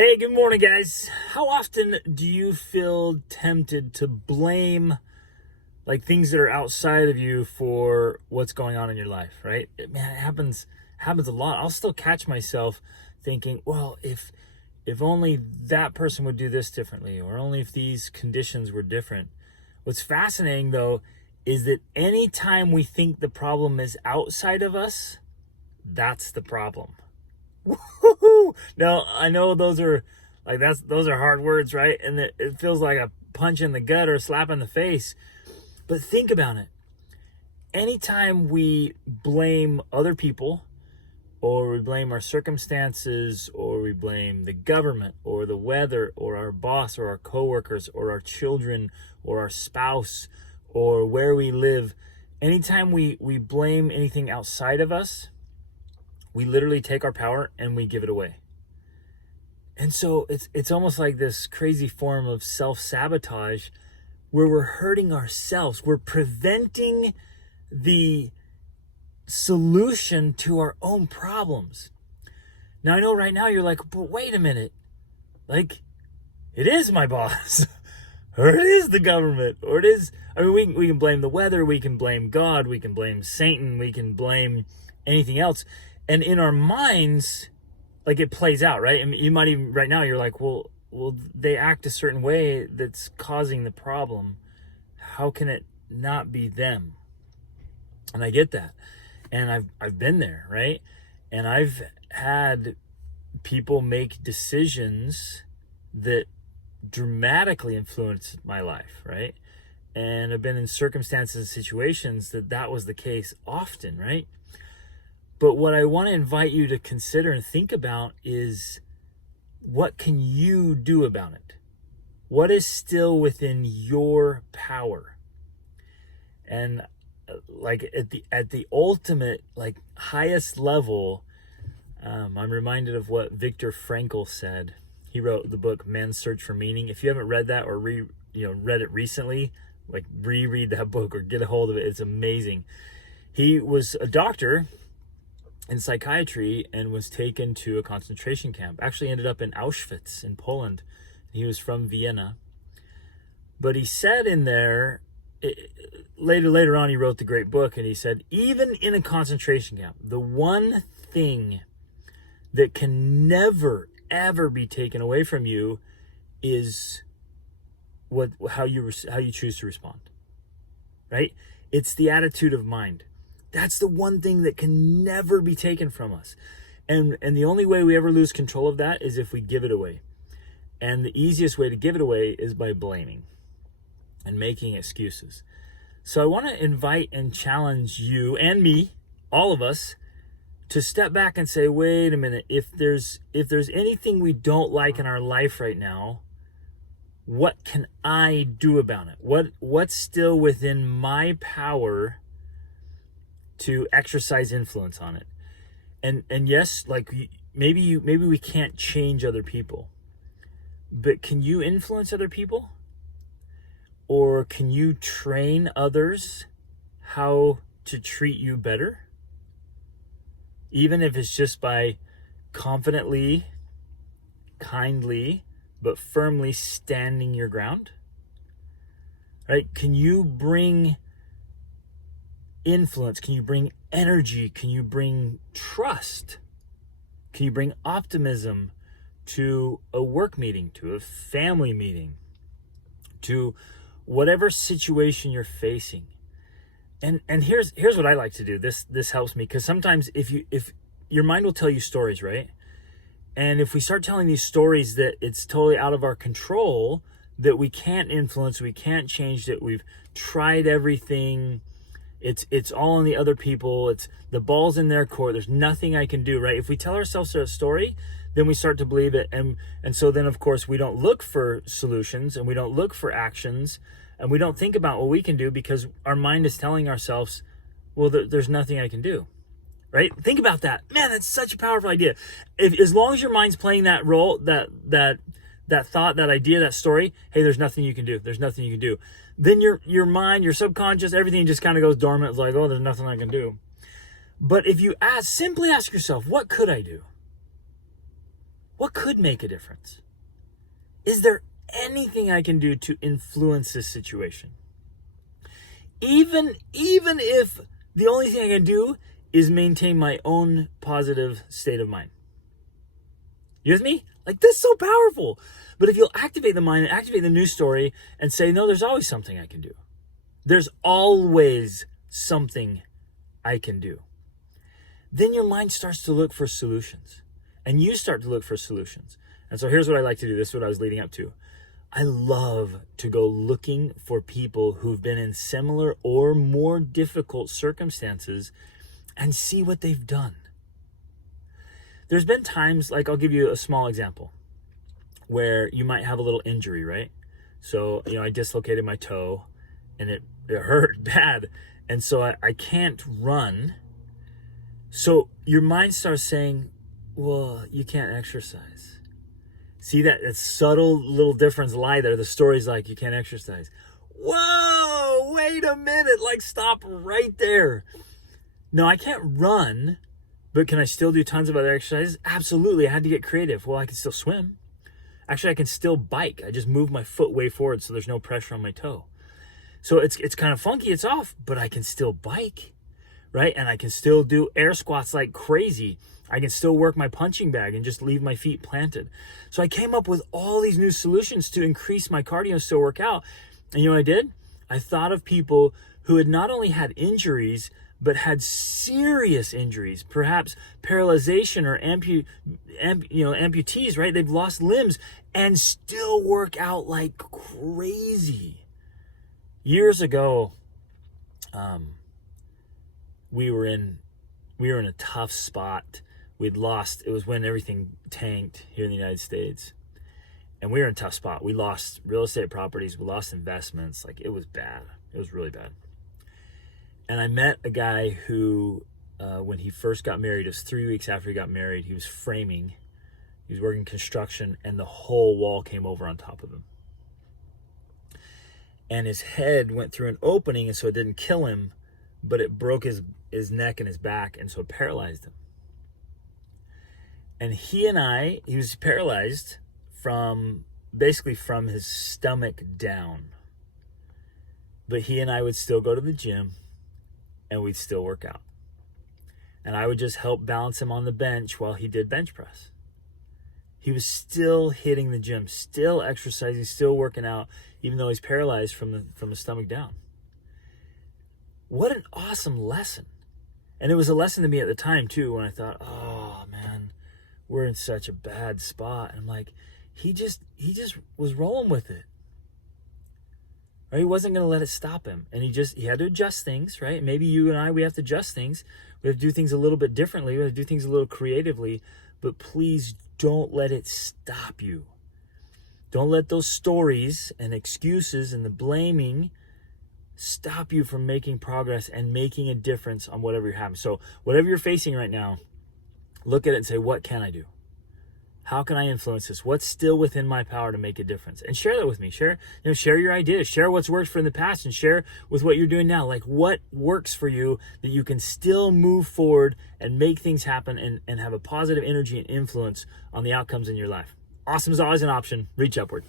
Hey, good morning, guys. How often do you feel tempted to blame like things that are outside of you for what's going on in your life, right? Man, it happens a lot. I'll still catch myself thinking, well, if only that person would do this differently, or only if these conditions were different. What's fascinating though is that anytime we think the problem is outside of us, that's the problem. Woo-hoo-hoo. Now, I know those are hard words, right? And it feels like a punch in the gut or a slap in the face. But think about it. Anytime we blame other people, or we blame our circumstances, or we blame the government, or the weather, or our boss, or our coworkers, or our children, or our spouse, or where we live, anytime we blame anything outside of us, we literally take our power and we give it away. And so it's almost like this crazy form of self-sabotage where we're hurting ourselves. We're preventing the solution to our own problems. Now, I know right now you're like, but wait a minute. Like, it is my boss. Or it is the government. Or it is, we can blame the weather. We can blame God. We can blame Satan. We can blame anything else. And in our minds, like it plays out, right? I mean, you might even, right now, you're like, well, they act a certain way that's causing the problem. How can it not be them? And I get that. And I've been there, right? And I've had people make decisions that dramatically influenced my life, right? And I've been in circumstances and situations that was the case often, right? But what I want to invite you to consider and think about is, what can you do about it? What is still within your power? And like at the ultimate, like highest level, I'm reminded of what Viktor Frankl said. He wrote the book Man's Search for Meaning. If you haven't read that or read it recently, like reread that book or get a hold of it. It's amazing. He was a doctor in psychiatry and was taken to a concentration camp. Actually ended up in Auschwitz in Poland. He was from Vienna. But he said in there, later on he wrote the great book, and he said, even in a concentration camp, the one thing that can never, ever be taken away from you is how you choose to respond, right? It's the attitude of mind. That's the one thing that can never be taken from us. And the only way we ever lose control of that is if we give it away. And the easiest way to give it away is by blaming and making excuses. So I want to invite and challenge you and me, all of us, to step back and say, wait a minute, if there's anything we don't like in our life right now, what can I do about it? What's still within my power to exercise influence on it? And yes, like maybe we can't change other people, but can you influence other people? Or can you train others how to treat you better? Even if it's just by confidently, kindly, but firmly standing your ground, right? Can you bring influence? Can you bring energy? Can you bring trust? Can you bring optimism to a work meeting, to a family meeting, to whatever situation you're facing? And here's what I like to do. This helps me, because sometimes if your mind will tell you stories, right? And if we start telling these stories that it's totally out of our control, that we can't influence, we can't change, that we've tried everything, it's all on the other people, it's the ball's in their court, there's nothing I can do, right? If we tell ourselves a story, then we start to believe it, and so then of course we don't look for solutions, and we don't look for actions, and we don't think about what we can do, because our mind is telling ourselves, well, there's nothing I can do, right? Think about that. Man, that's such a powerful idea. As long as your mind's playing that role, that thought, that idea, that story, hey, there's nothing you can do, there's nothing you can do, then your mind, your subconscious, everything just kind of goes dormant. It's like, oh, there's nothing I can do. But if you simply ask yourself, what could I do? what could make a difference? Is there anything I can do to influence this situation? Even if the only thing I can do is maintain my own positive state of mind. You with me? Like, this is so powerful. But if you'll activate the mind and activate the news story and say, no, there's always something I can do. There's always something I can do. Then your mind starts to look for solutions. And you start to look for solutions. And so here's what I like to do. This is what I was leading up to. I love to go looking for people who've been in similar or more difficult circumstances and see what they've done. There's been times, like, I'll give you a small example, where you might have a little injury, right? So, I dislocated my toe and it hurt bad. And so I can't run. So your mind starts saying, well, you can't exercise. See that subtle little difference lie there. The story's like, you can't exercise. Whoa, wait a minute. Like, stop right there. No, I can't run, but can I still do tons of other exercises? Absolutely. I had to get creative. Well, I can still swim. Actually, I can still bike. I just move my foot way forward so there's no pressure on my toe. So it's kind of funky. It's off, but I can still bike, right? And I can still do air squats like crazy. I can still work my punching bag and just leave my feet planted. So I came up with all these new solutions to increase my cardio and still work out. And you know what I did? I thought of people who had not only had injuries, but had serious injuries, perhaps paralyzation or amputees, right? They've lost limbs and still work out like crazy. Years ago, we were in a tough spot. We'd lost, it was when everything tanked here in the United States. And we were in a tough spot. We lost real estate properties. We lost investments. Like, it was bad. It was really bad. And I met a guy who, when he first got married, it was 3 weeks after he got married, he was framing. He was working construction, and the whole wall came over on top of him. And his head went through an opening, and so it didn't kill him, but it broke his neck and his back, and so it paralyzed him. And he was paralyzed from his stomach down. But he and I would still go to the gym, and we'd still work out. And I would just help balance him on the bench while he did bench press. He was still hitting the gym, still exercising, still working out, even though he's paralyzed from the stomach down. What an awesome lesson. And it was a lesson to me at the time too, when I thought, oh man, we're in such a bad spot. And I'm like, he just was rolling with it. Right? He wasn't going to let it stop him. And he had to adjust things, right? Maybe you and I, we have to adjust things. We have to do things a little bit differently. We have to do things a little creatively. But please don't let it stop you. Don't let those stories and excuses and the blaming stop you from making progress and making a difference on whatever you're having. So whatever you're facing right now, look at it and say, what can I do? How can I influence this? What's still within my power to make a difference? And share that with me. Share your ideas. Share what's worked for in the past and share with what you're doing now. Like, what works for you that you can still move forward and make things happen and have a positive energy and influence on the outcomes in your life. Awesome is always an option. Reach upward.